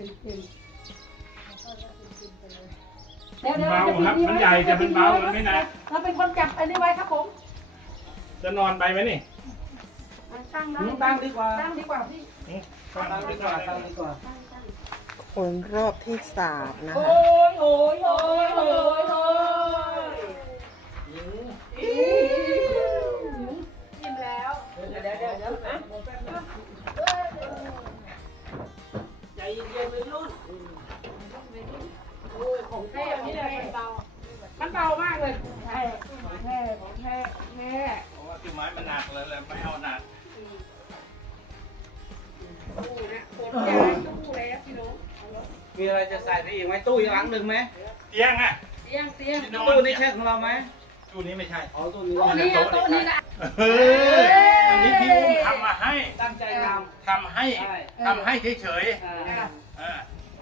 เป็นเป็นเดี๋ยวเดี๋ยวเบาจะครับทิ้งมันใหญ่แต่มันเบามันไม่หนัก เราเป็นคนจับอันนี้ไว้ครับผมจะนอนไปไหมนี่ตั้งได้ตั้งดีกว่าตั้งดีกว่าพี่ตั้งดีกว่าตั้งดีกว่าคนรอบที่สามนะโอ้คะ ยโอ้ยโอ้ยโอ้ยโอ้ย มีอะไรจะใส่ไปอีกไหมตู้อีกหลังหนึ่งไหมเตียงอะเตียงเตียงที่นอตู้นนี้ใช่ของเราไหมตู้นี้ไม่ใช่อ๋อตู้นี้โต๊ะนี้เอาโต๊ะนี้ละเฮ้ยอันนี้พี่อุ้มทำมาให้ตั้งใจททำให้ำใช่ทำให้เฉยอ่าอะๆอ่า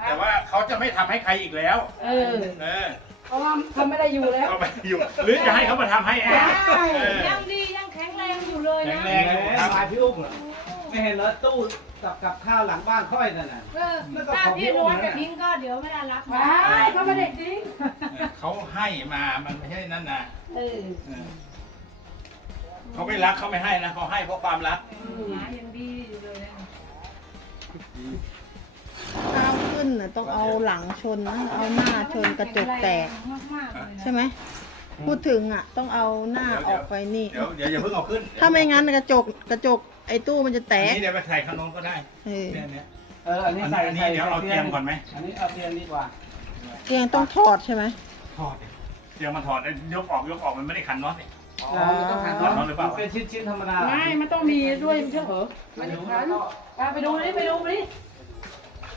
แต่ว่าเขาจะไม่ทำให้ใครอีกแล้ว เออเออเพราะว่าเขาไม่ได้อยู่แล้วเขาไปอยู่ หรือจะให้เขามาทำให้เองเออยังดียังแข็งแรงอยู่เลยแข็นะงแรงอยู่แหมครับมาพี่อุ้มเหรอ ไม่เห็นเหรอตู้กับกับข้าวหลังบ้านค่อยนั่นน่ะ เออถ้าพี่นวลจะทิ้งก็เดี๋ยวไม่ได้รับไม่เขาไม่ได้จริงเขาให้มา มันไม่ใช่นั่นนะเออเออเขาไม่รักเขาไม่ให้นะเขาให้เพราะความรัก หมายังดีอยู่เลยนะข้าวขึ้นน่ะต้องเอาหลังชนนะเอาหน้าชนกระจกแตก มากๆเลยนะใช่ไหม พูดถึงอะ ต้องเอาหน้าออกไปนี่ เดี๋ยวเดี๋ยวอย่าเพิ่งเอาขึ้นถ้าไม่งั้นกระจกกระจกไอ้ตู้มันจะแตอันกนี้เดี๋ยวไปใส่ขนมก็ได้เออเนี่ยเนี่ยเอออันนี้อันใส่นี้ใส่เดี๋ยวเราเตรียมก่อนไหมอันนี้เอาเตรียมดีกว่าเตียงต้องถอดใช่ไหม ถอดดิเดี๋ยวมันถอดแล้วยกออกยกออกมันไม่ได้ขันน็อตนี่อ๋อมันต้องหันน็อตน็อตหรือเปล่า เป็นชิ้นๆธรรมดาไม่มันต้องมีด้วยไม่ใช่เหรอมันจะทันไปไปดูนี่ไปดูนี่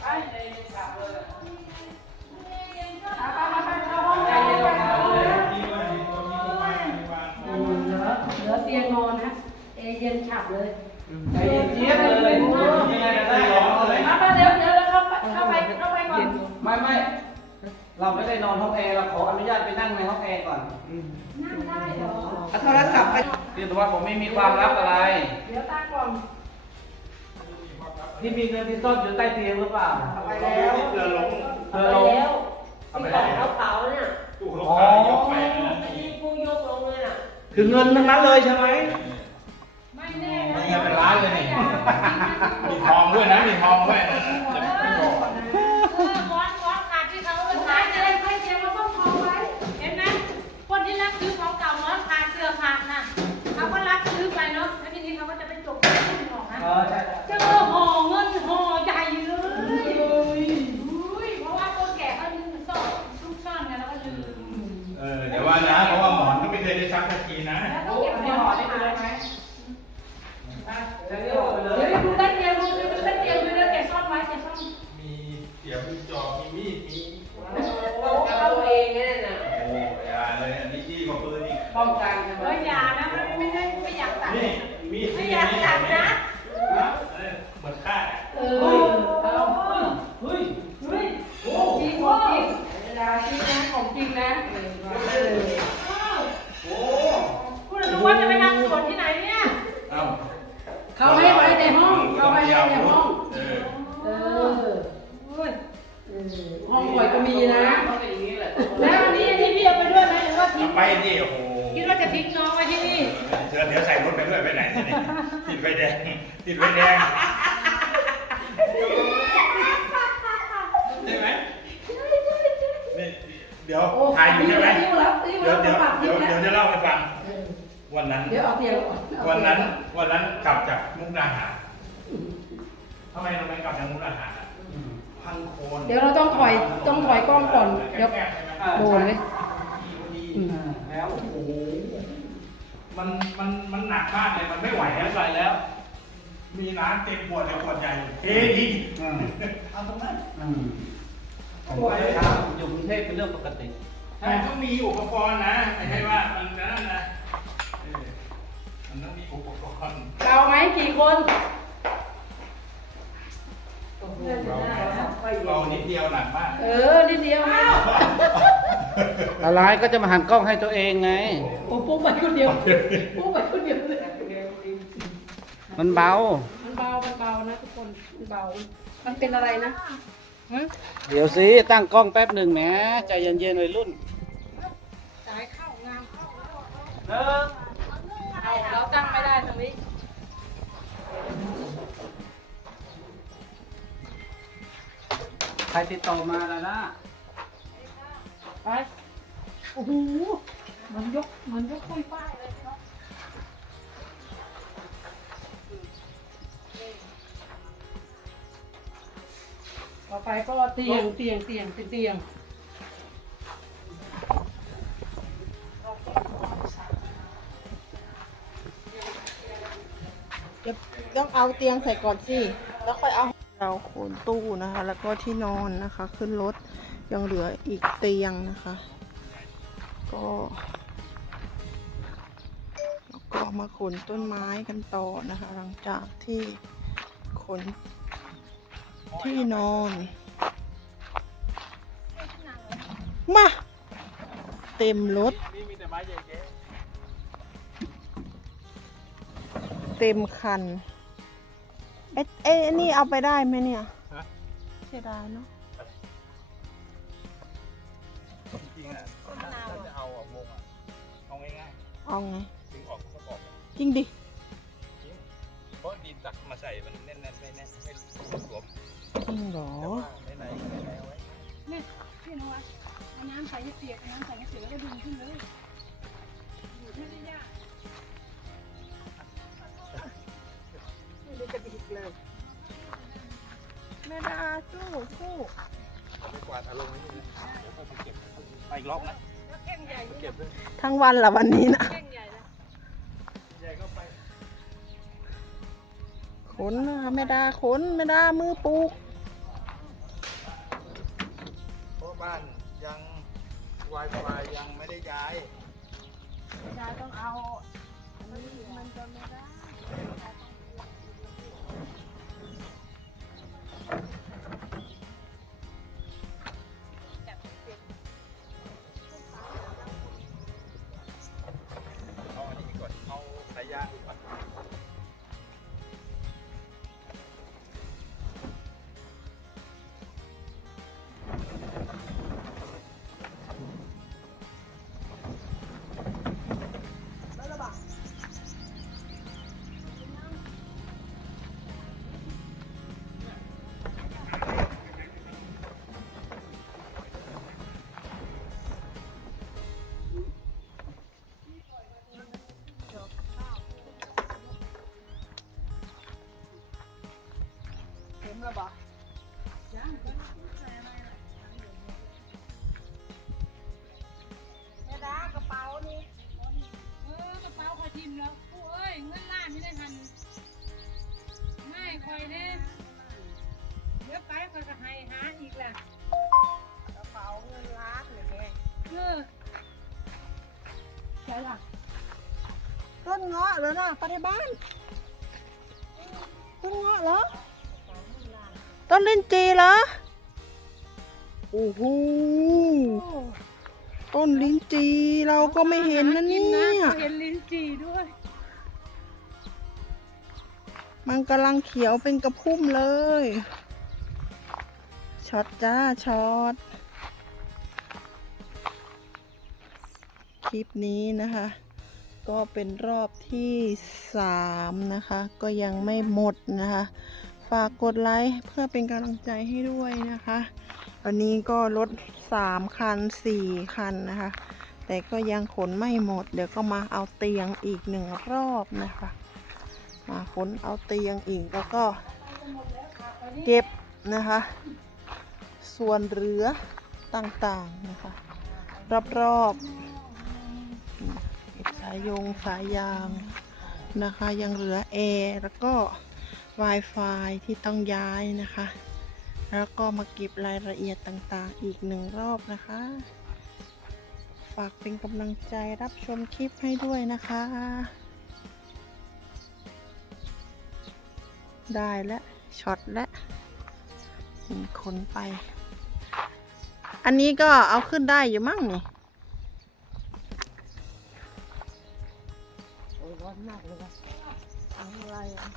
ไปไปไปไป ลือเตียงนอนนะเอเย็นฉับเลยใจเย็นเจี๊ยบเลยมีอะไรจะได้ร้องเลยมาไปเดี๋ยวเดี๋ยวเข้าไปเข้าไปเข้าไปก่อนไม่ไม่เราไม่ได้นอนห้องแอร์เราขออนุญาตไปนั่งในห้องแอร์ก่อนนั่งได้เหรอเอาโทรศัพท์ไปพี่ตะวันผมไม่มีความลับอะไร เดี๋ยวตาก่อนที่มีเงินที่ซ่อนอยู่ใต้เตียงหรือเปล่าไปแล้วเรือลงเธอลงเอาไปได้เขาเผาเนี่ยตู้เคือเงินทั้งนั้นเลยใช่ไหม ไม่แน่มีเงินเป็นล้านเลยนี่ มีทองด้วยนะมีทองด้วยจะไม่บอกเออหมอน ไมเฮ้ยอย่านะไม่ไม่ได้ไม่อยากตัดนี่มีดไม่อยากตัดนะเหมือนฆ่าเออเอาเฮ้ยเฮ้ยจริงของจริงเวลาจริงนะของจริงนะเออโอ้คุณรู้ว่าจะไปทำสวนที่ไหนเนี่ยเอ้าเขาให้ไว้ในห้องเขาให้ไว้ในห้องเออเออห้องป่วยก็มีนะแล้วอันนี้อันนี้พี่เอาไปด้วยไหมหรือว่าทิ้งไปดิโอ้โห คิดว่าจะทิ้งน้องไว้ที่นี่เชิญเดี๋ยวใส่รถไปด้วยไปไหนเนี่ยติดไฟแดงติดไฟแดงใช่ไหมนี่เดี๋ยวถ่ายอยู่ใช่ไหมเดี๋ยวเดี๋ยวเดี๋ยวเดี๋ยวจะเล่าให้ฟัง วันนั้นเดี๋ยวเอาเตียงก่อนวันนั้นวันนั้นกลับจากมุกดาหารทำไมทำไมกลับจากมุกดาหารอะพันโคนเดี๋ยวเราต้องถอยต้องถอยกล้องก่อนเดี๋ยวแก้ๆใช่ไหมอ่าโดนไหมอืมแล้วโอ้โห มันมันมันหนักมากเลยมันไม่ไหวแล้วใส่แล้ว มีน้ำเต็มขวดเลยขวดใหญ่เททิ้งอืมเอาตรงนั้นอืมผมก็เลยถามอยู่กรุงเทพเป็นเรื่องปกติ ใช่ต้องมีอุปกรณ์นะไม่ใช่ว่ามันนั่นนะเออมันต้องมีอุปกรณ์ เราไหมกี่คน เรานิดเดียวหนักมากเออ นิดเดียวนะอะไรก็จะมาหันกล้องให้ตัวเองไงโอ้ปุ๊บไปคนเดียวปุ๊บไปคนเดียวเลยมันเบา มันเบา มันเบานะทุกคน มันเบา มันเป็นอะไรนะฮะเดี๋ยวสิตั้งกล้องแป๊บหนึ่งแหมใจเย็นๆเลยรุ่นสายเข้างามเข้าเออเอาเราตั้งไม่ได้ตรงนี้ ใครติดต่อมาแล้วนะไป โอ้โหเหมันยกเหมันยกคุยป้ายเลยเนาะต่อไปก็เตียงเตียงเตียงเตียงเดี๋ยวต้องเอาเตียงใส่ก่อนสิ แล้วค่อยเอา เราขนตู้นะคะ แล้วก็ที่นอนนะคะ ขึ้นรถยังเหลืออีกเตียงนะคะ ก็แล้วก็มาขนต้นไม้กันต่อนะคะ หลังจากที่ขนที่นอนมาเต็มรถเต็มคัน เอ๊ะเอ๊ะอันนี่เอาไปได้ไหมเนี่ยฮะ เสียดายเนาะจริงๆอะถ้าจะเอาอะวงอะเอาง่ายเอาไง ๆดึงออกก็บอกจริงดิ จริงเพราะดินตักมาใส่มันแน่นๆไม่แน่นไม่สวมจริงเหรอ แต่ว่าไหนๆไหนๆเอาไว้เนี่ยพี่นวัดเอาน้ำใส่ให้เปียกเอาน้ำใส่ให้เปียกแล้วก็ดึงขึ้นเลย อยู่ไม่ได้ยาก แม่ดาสู้สู้เอาไปกวาดอารมณ์ไว้นี่นะเดี๋ยวค่อยไปเก็บไปอีกรอบนะแล้วแข้งใหญ่ไปเก็บด้วยทั้งวันละวันนี้นะแข้งใหญ่นะใหญ่ก็ไปขนนะคะแม่ดาขนแม่ดามือปลูกเพราะบ้านยัง Wi-Fi ยังไม่ได้ย้าย แม่ดาต้องเอาอันนี้มันจะไม่ได้ แล้วบอกแม่ดากระเป๋านี่เออกระเป๋าคอยทิมแล้วผู้เอ้ยเงินล้านไม่ได้ทันไม่คอยเด้เดี๋ยวไปคอยก็ให้หาอีกแหละกระเป๋าเงินล้านเลยแม่เออใช่ล่ะต้นเงาะเหรอนะไปที่บ้านต้นเงาะเหรอ ต้นลิ้นจีเหรอ โอ้โห ต้นลิ้นจีเราก็ไม่เห็นนะเนี่ยเห็นลิ้นจี่ด้วย มันกำลังเขียวเป็นกระพุ่มเลย ช็อตจ้า ช็อต คลิปนี้นะคะ ก็เป็นรอบที่สามนะคะ ก็ยังไม่หมดนะคะ ฝากกดไลค์เพื่อเป็นกำลังใจให้ด้วยนะคะวันนี้ก็รถสามคันสี่คันนะคะ แต่ก็ยังขนไม่หมด เดี๋ยวก็มาเอาเตียงอีกหนึ่งรอบนะคะ มาขนเอาเตียงอีกแล้วก็เก็บนะคะ ส่วนเหลือต่างๆนะคะ รอบๆอืมเก็บสายยงสายยางนะคะ ยังเหลือแอร์แล้วก็ Wi-Fi ที่ต้องย้ายนะคะ แล้วก็มาเก็บรายละเอียดต่างๆ อีกหนึ่งรอบนะคะ ฝากเป็นกำลังใจรับชมคลิปให้ด้วยนะคะ ได้แล้วช็อตแล้วมีคนไป อันนี้ก็เอาขึ้นได้อยู่มั่งนี่โอ้ยร้อนมากเลยว่ะอาอะไรอะ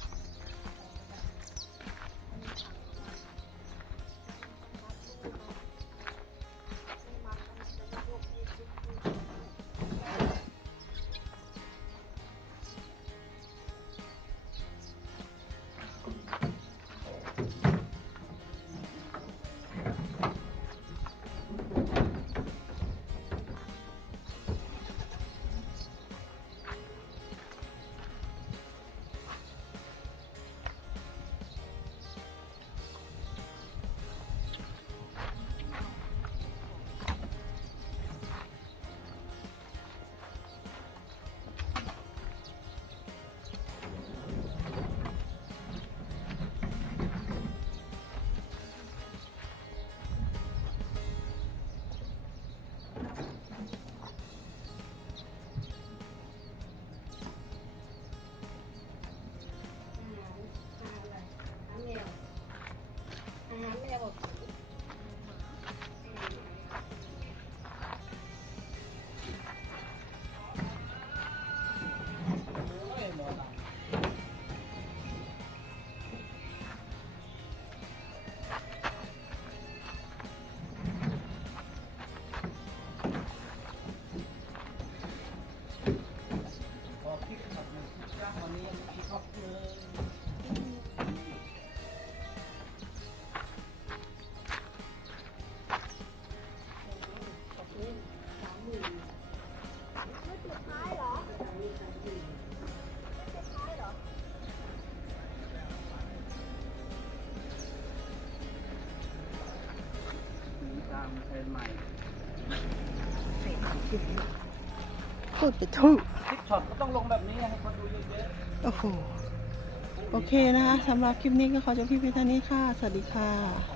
พูดไปทุกคลิปช็อตก็ต้องลงแบบนี้ให้คนดูเยอะๆ โอ้โห โอเคนะคะสำหรับคลิปนี้ก็ขอจบที่เพียงเท่านี้ค่ะ สวัสดีค่ะ